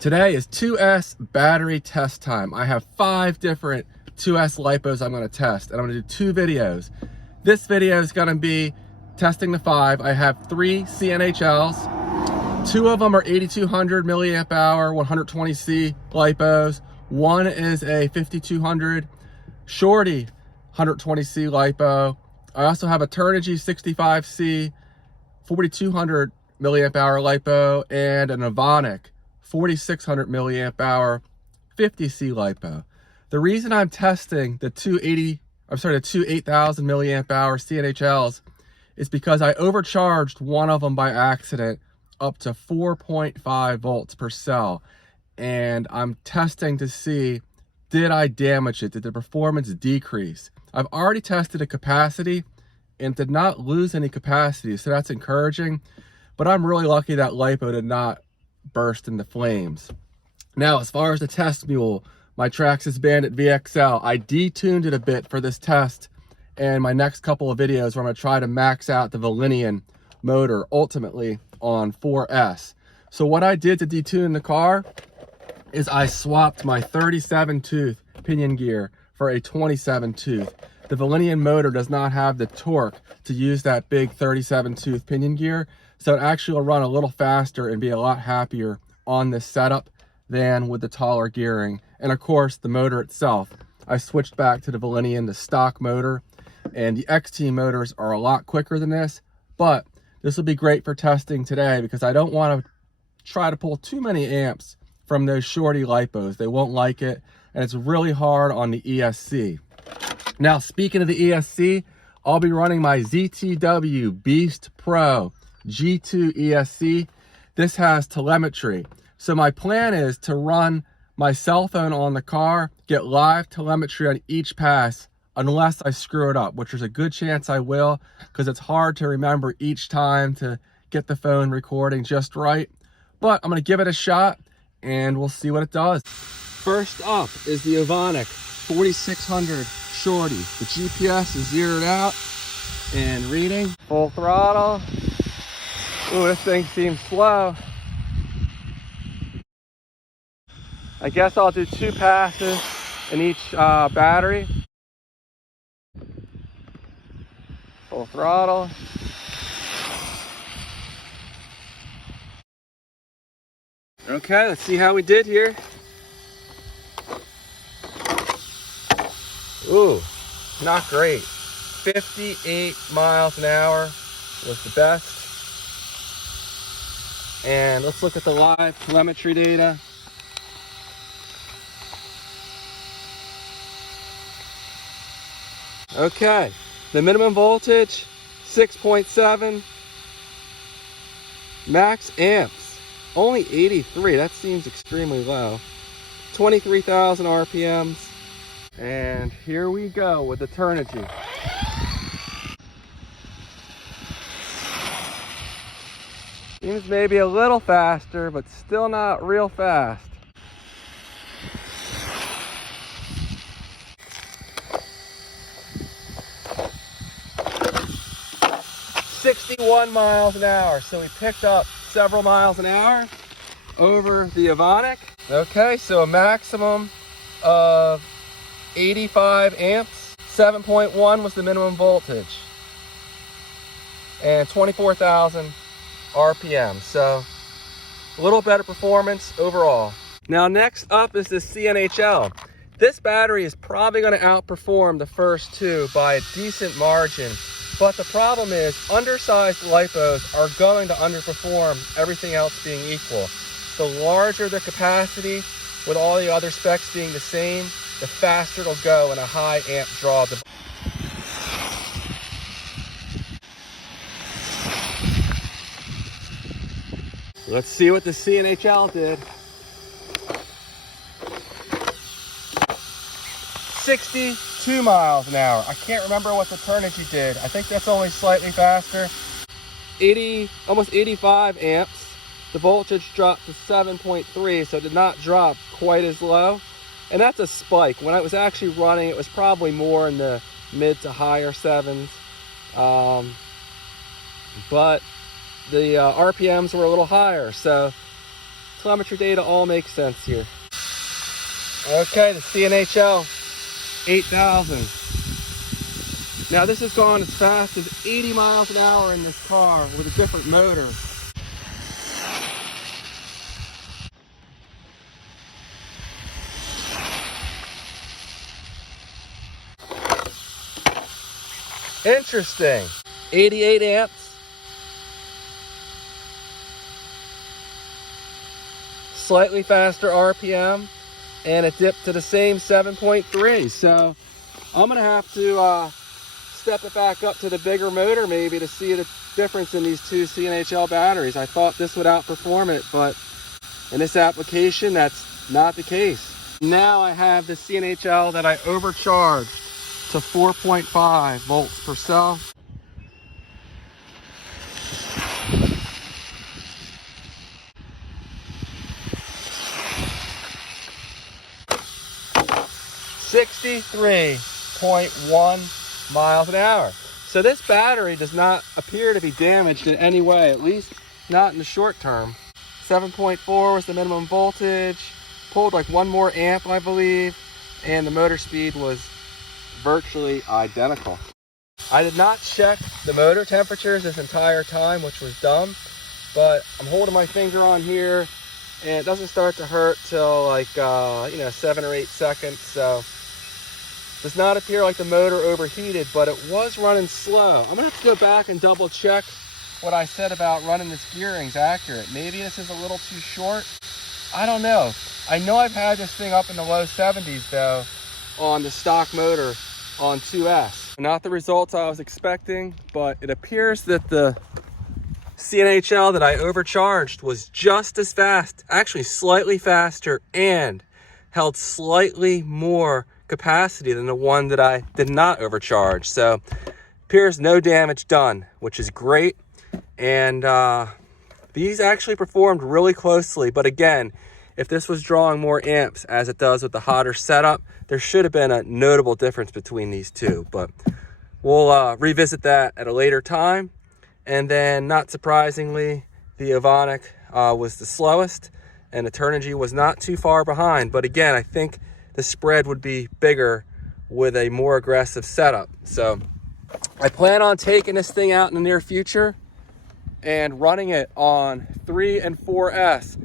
Today is 2S battery test time. I have 5 different 2S LIPOs I'm going to test, and I'm going to do 2 videos. This video is going to be testing the 5. I have 3 CNHLs. 2 of them are 8200 milliamp hour 120C LIPOs. One is a 5200 Shorty 120C LIPO. I also have a Turnigy 65C 4200 milliamp hour LIPO and an Ovonic 4600 milliamp hour 50C LIPO. The reason I'm testing the two 8000 milliamp hour CNHLs is because I overcharged one of them by accident up to 4.5 volts per cell, and I'm testing to see, did I damage it? Did the performance decrease? I've already tested a capacity and did not lose any capacity, so that's encouraging, but I'm really lucky that LIPO did not burst into flames. Now, as far as the test mule, my Traxxas Bandit VXL, I detuned it a bit for this test, and my next couple of videos where I'm going to try to max out the Volinian motor ultimately on 4S. So what I did to detune the car is I swapped my 37 tooth pinion gear for a 27 tooth. The Volinian motor does not have the torque to use that big 37 tooth pinion gear, so it actually will run a little faster and be a lot happier on this setup than with the taller gearing. And of course, the motor itself, I switched back to the Volinian, the stock motor, and the XTeam motors are a lot quicker than this, but this will be great for testing today because I don't want to try to pull too many amps from those Shorty LIPOs. They won't like it, and it's really hard on the ESC. Now, speaking of the ESC, I'll be running my ZTW Beast Pro G2 ESC. This has telemetry. So my plan is to run my cell phone on the car, get live telemetry on each pass, unless I screw it up, which there's a good chance I will, because it's hard to remember each time to get the phone recording just right. But I'm going to give it a shot, and we'll see what it does. First up is the Ovonic 4600 Shorty. The GPS is zeroed out and reading. Full throttle. Ooh, this thing seems slow. I guess I'll do 2 passes in each battery. Full throttle. Okay, let's see how we did here. Ooh, not great. 58 miles an hour was the best. And let's look at the live telemetry data. Okay, the minimum voltage, 6.7. Max amps, only 83. That seems extremely low. 23,000 RPMs. And here we go with the Turnigy. Seems maybe a little faster, but still not real fast. $61 miles an hour, so we picked up several miles an hour over the Ovonic. Okay, so a maximum of 85 amps. 7.1 was the minimum voltage, and 24,000 RPM, so a little better performance overall. Now next up is the CNHL. This battery is probably going to outperform the first 2 by a decent margin, but the problem is undersized LIPOs are going to underperform everything else being equal. The larger the capacity, with all the other specs being the same, the faster it'll go in a high amp draw device. Let's see what the CNHL did. 62 miles an hour. I can't remember what the Turnigy did. I think that's only slightly faster. Almost 85 amps. The voltage dropped to 7.3, so it did not drop quite as low. And that's a spike. When I was actually running, it was probably more in the mid to higher 7s. but the RPMs were a little higher, so telemetry data all makes sense here. Okay, the CNHL 8000. Now this has gone as fast as 80 miles an hour in this car with a different motor. Interesting. 88 amps. Slightly faster RPM, and it dipped to the same 7.3. So I'm gonna have to step it back up to the bigger motor maybe to see the difference in these two CNHL batteries. I thought this would outperform it, but in this application, that's not the case. Now I have the CNHL that I overcharged to 4.5 volts per cell. .1 miles an hour. So this battery does not appear to be damaged in any way, at least not in the short term. 7.4 was the minimum voltage, pulled like 1 more amp, I believe, and the motor speed was virtually identical. I did not check the motor temperatures this entire time, which was dumb, but I'm holding my finger on here and it doesn't start to hurt till like 7 or 8 seconds. So does not appear like the motor overheated, but it was running slow. I'm gonna have to go back and double check what I said about running this gearing's accurate. Maybe this is a little too short. I don't know. I know I've had this thing up in the low 70s though on the stock motor on 2S. Not the results I was expecting, but it appears that the CNHL that I overcharged was just as fast, actually slightly faster, and held slightly more capacity than the one that I did not overcharge. So appears no damage done, which is great. And these actually performed really closely. But again, if this was drawing more amps as it does with the hotter setup, there should have been a notable difference between these two. But we'll revisit that at a later time. And then, not surprisingly, the Ovonic was the slowest, and the Turnigy was not too far behind. But again, I think the spread would be bigger with a more aggressive setup. So I plan on taking this thing out in the near future and running it on 3 and 4S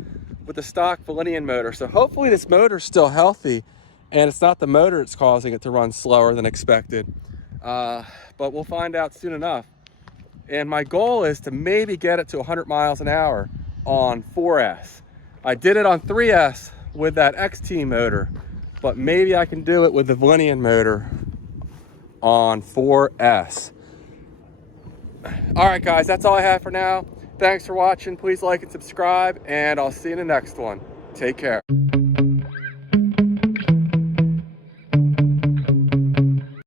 with the stock Valinian motor. So hopefully this motor's still healthy and it's not the motor that's causing it to run slower than expected. But we'll find out soon enough. And my goal is to maybe get it to 100 miles an hour on 4S. I did it on 3S with that XTeam motor, but maybe I can do it with the Valinian motor on 4S. All right, guys, that's all I have for now. Thanks for watching. Please like and subscribe, and I'll see you in the next one. Take care.